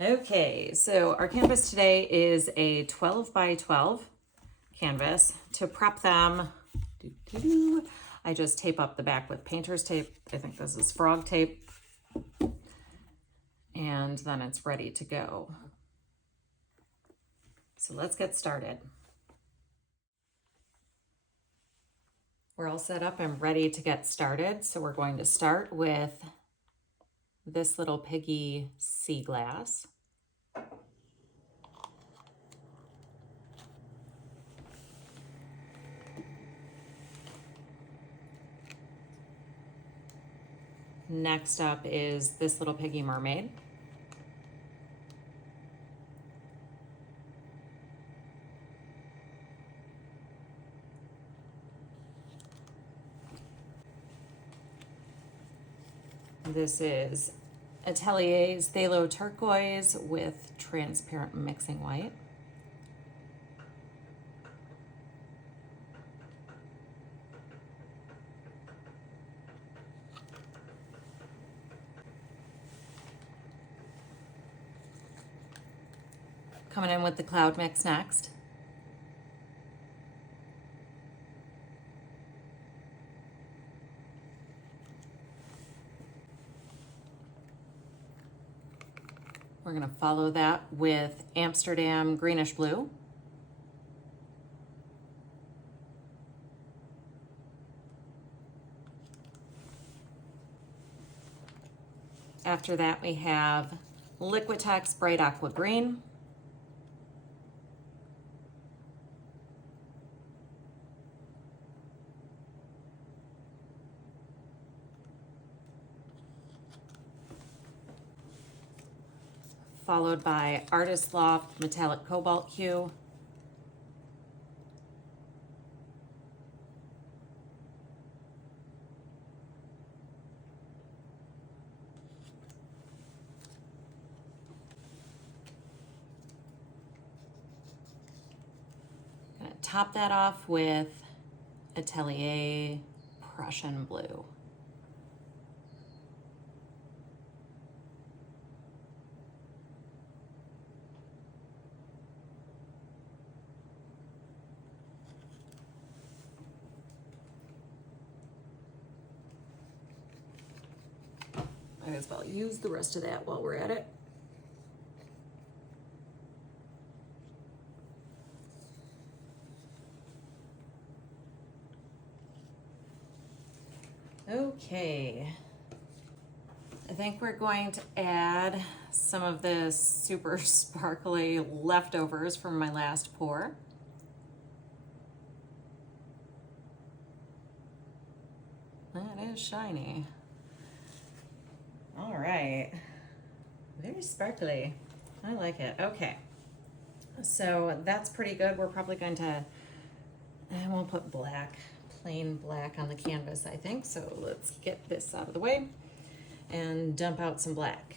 Okay, so our canvas today is a 12 by 12 canvas. To prep them, I just tape up the back with painter's tape. I think this is frog tape. And then it's ready to go. So let's get started. We're all set up and ready to get started. So we're going to start with this little piggy Seaglass. Next up is this little piggy Mermaid. This is Atelier's Pthalo Turquoise with transparent mixing white. Coming in with the Cloud Mix next. We're going to follow that with Amsterdam Greenish Blue. After that, we have Liquitex Bright Aqua Green. Followed by Artist Loft Metallic Cobalt Hue. Gonna top that off with Atelier Prussian Blue. Might as well use the rest of that while we're at it. Okay, I think we're going to add some of this super sparkly leftovers from my last pour. That is shiny. All right, very sparkly. I like it. Okay, so that's pretty good. We're probably going to, I won't put black, plain black on the canvas, I think. So let's get this out of the way and dump out some black.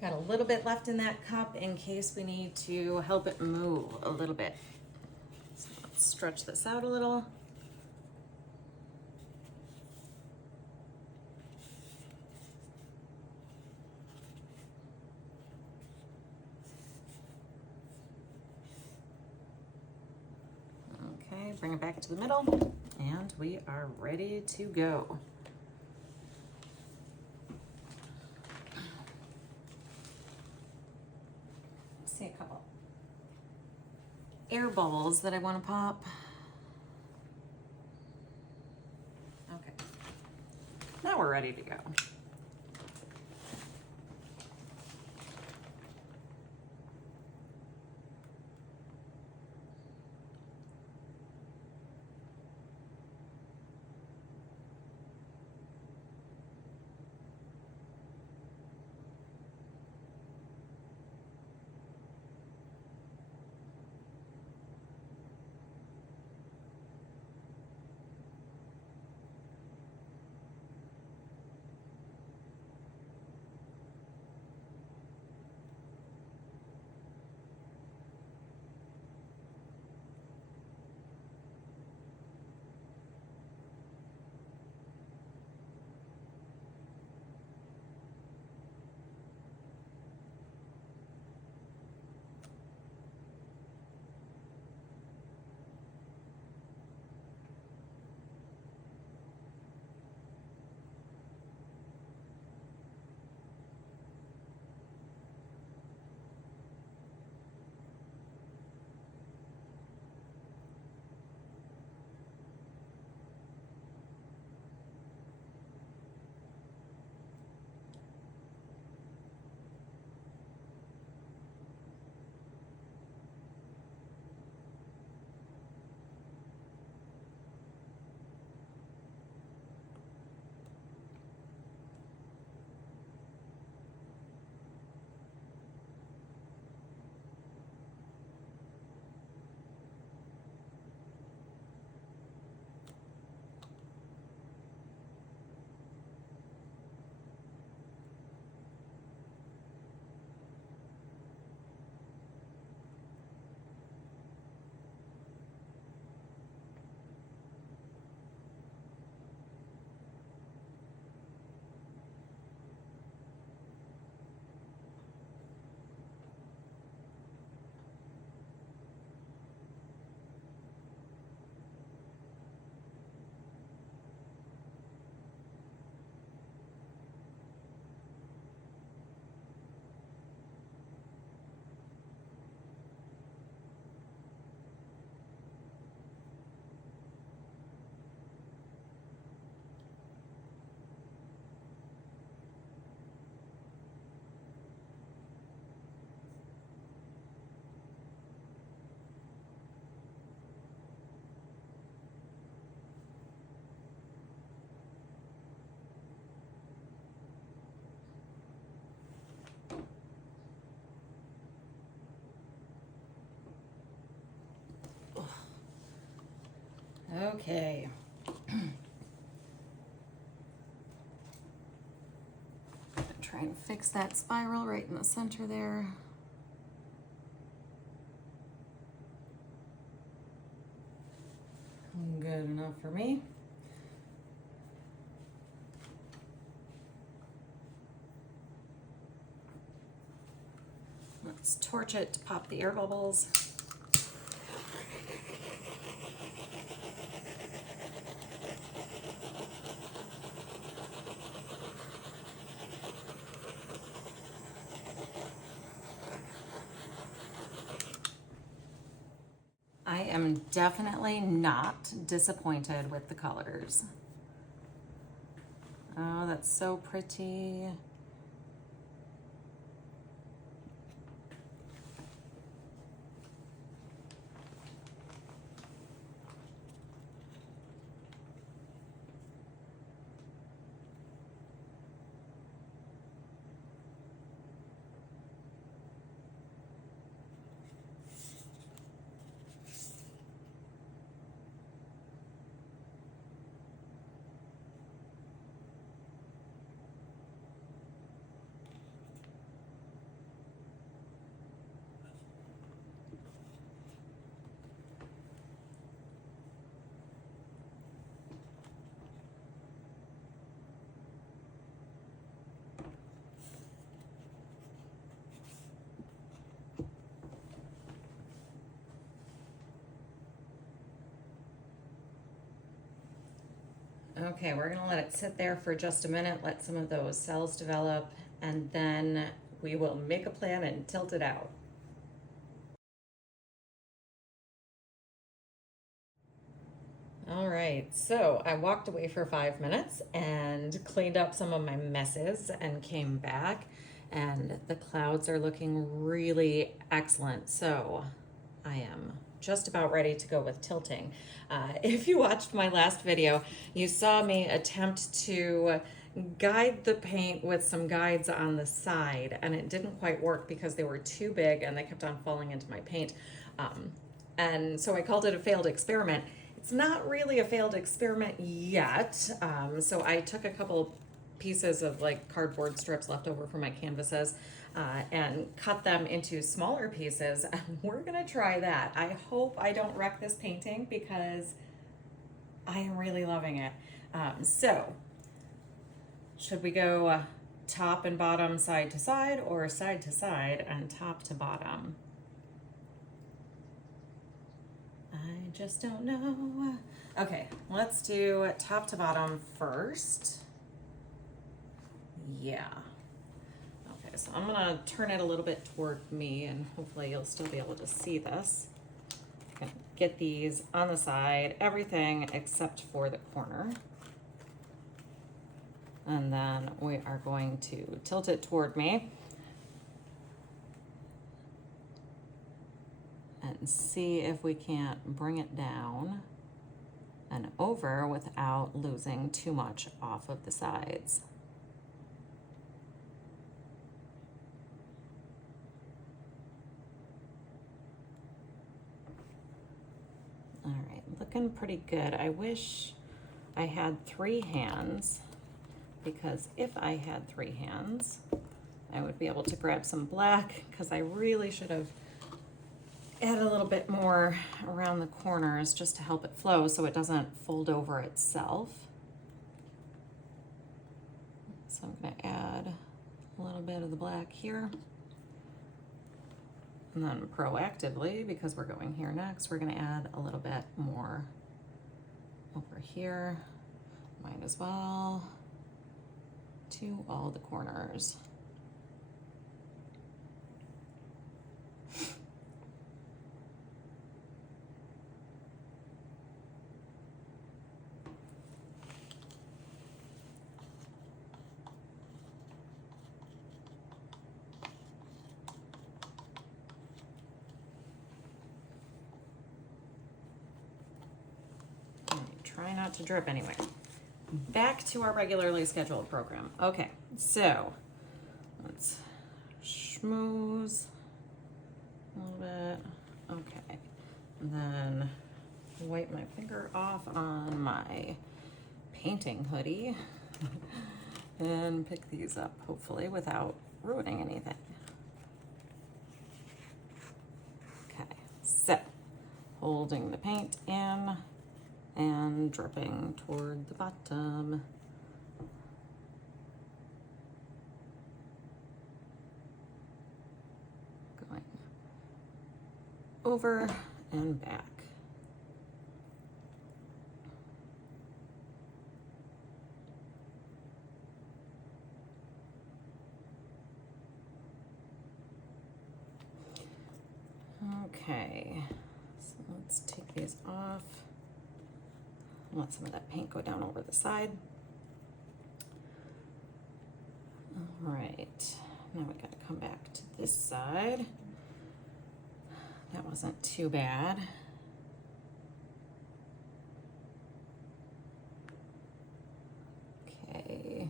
Got a little bit left in that cup in case we need to help it move a little bit. So let's stretch this out a little. Okay, bring it back to the middle, and we are ready to go. See a couple air bubbles that I want to pop. Okay, now we're ready to go. Okay. Try and fix that spiral right in the center there. Good enough for me. Let's torch it to pop the air bubbles. I am definitely not disappointed with the colors. Oh, that's so pretty. Okay, we're gonna let it sit there for just a minute, let some of those cells develop, and then we will make a plan and tilt it out. All right, so I walked away for 5 minutes and cleaned up some of my messes and came back, and the clouds are looking really excellent. So I am just about ready to go with tilting. If you watched my last video, you saw me attempt to guide the paint with some guides on the side, and it didn't quite work because they were too big and they kept on falling into my paint. And so I called it a failed experiment. It's not really a failed experiment yet. So I took a couple pieces of like cardboard strips left over from my canvases and cut them into smaller pieces. And we're gonna try that. I hope I don't wreck this painting because I am really loving it. So should we go top and bottom, side to side, or side to side and top to bottom? I just don't know. Okay, let's do top to bottom first. Yeah. Okay, so I'm gonna turn it a little bit toward me and hopefully you'll still be able to see this. Gonna get these on the side, everything except for the corner. And then we are going to tilt it toward me and see if we can't bring it down and over without losing too much off of the sides. All right, looking pretty good. I wish I had 3 hands, because if I had 3 hands, I would be able to grab some black, because I really should have added a little bit more around the corners just to help it flow so it doesn't fold over itself. So I'm gonna add a little bit of the black here. And then proactively, because we're going here next, we're gonna add a little bit more over here. Might as well to all the corners. Try not to drip anyway. Back to our regularly scheduled program. Okay, so let's schmooze a little bit. Okay, and then wipe my finger off on my painting hoodie and pick these up, hopefully without ruining anything. Okay, so holding the paint in and dripping toward the bottom. Going over and back. Okay, so let's take these off. Let some of that paint go down over the side. All right, now we gotta come back to this side. That wasn't too bad. Okay.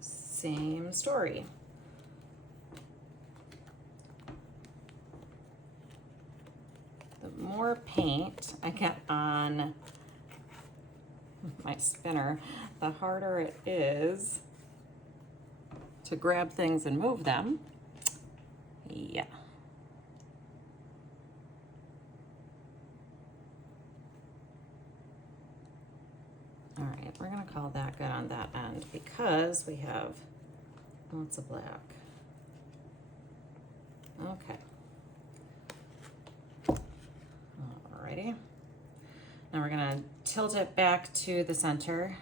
Same story. The more paint I get on my spinner, the harder it is to grab things and move them. Yeah. All right, we're gonna call that good on that end because we have lots of black. Okay. Alrighty. Now we're gonna tilt it back to the center.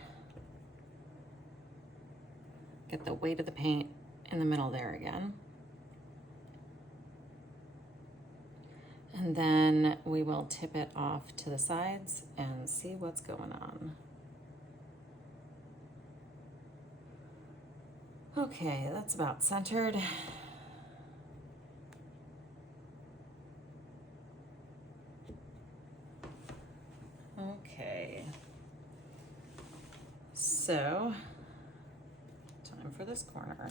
Get the weight of the paint in the middle there again. And then we will tip it off to the sides and see what's going on. Okay, that's about centered. Okay. So, time for this corner.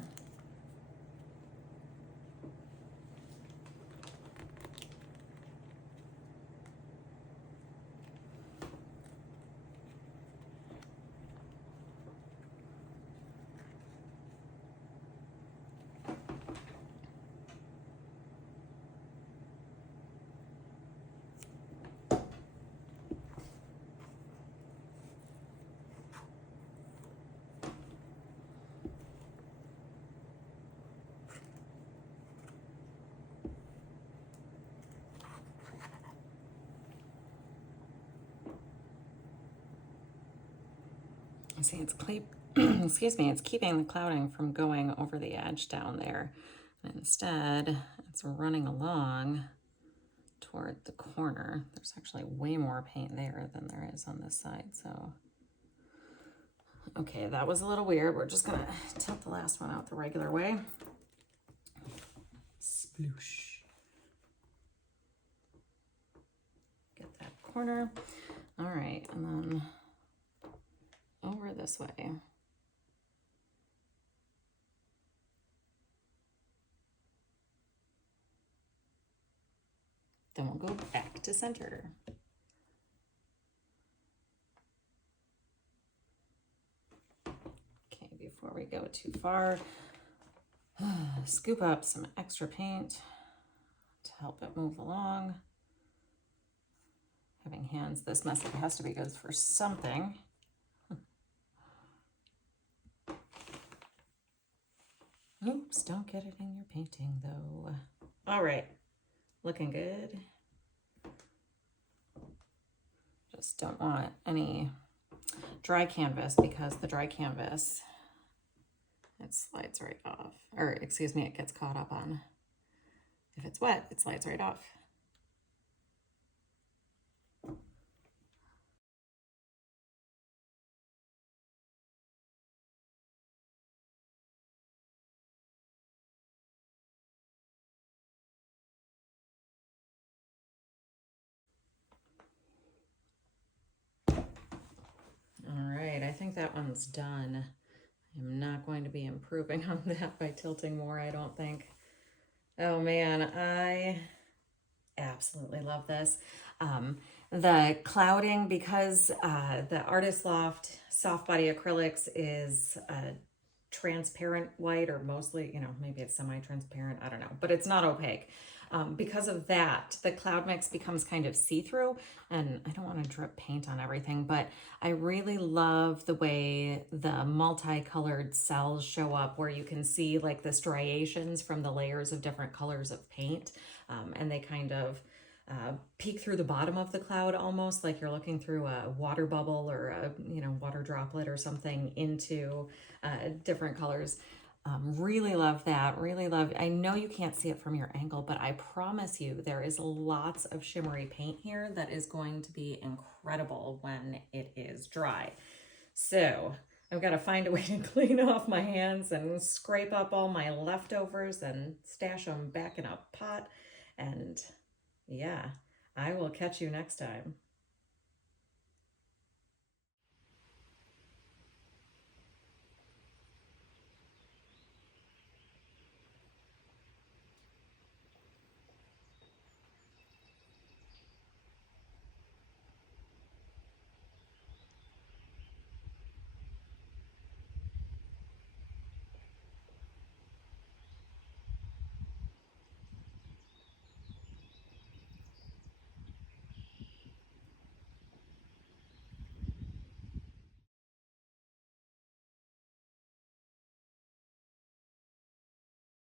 See, it's excuse me, it's keeping the clouding from going over the edge down there. And instead, it's running along toward the corner. There's actually way more paint there than there is on this side, so. Okay, that was a little weird. We're just gonna tilt the last one out the regular way. Sploosh. Get that corner. All right, and then over this way. Then we'll go back to center. Okay, before we go too far, scoop up some extra paint to help it move along. Having hands this messy has to be good for something. Oops, don't get it in your painting though. All right, looking good. Just don't want any dry canvas because the dry canvas, it slides right off. Or excuse me, it gets caught up on. If it's wet, it slides right off. think that one's done. I'm not going to be improving on that by tilting more, I don't think. Oh man, I absolutely love this. The clouding, because the Artist Loft soft body acrylics is transparent white, or mostly, you know, maybe it's semi-transparent, I don't know, but it's not opaque. Because of that, the cloud mix becomes kind of see-through, and I don't want to drip paint on everything, but I really love the way the multicolored cells show up, where you can see like the striations from the layers of different colors of paint, and they kind of peek through the bottom of the cloud, almost like you're looking through a water bubble or a, you know, water droplet or something into different colors. Really love that. Really love. I know you can't see it from your angle, but I promise you there is lots of shimmery paint here that is going to be incredible when it is dry. So I've got to find a way to clean off my hands and scrape up all my leftovers and stash them back in a pot. And yeah, I will catch you next time.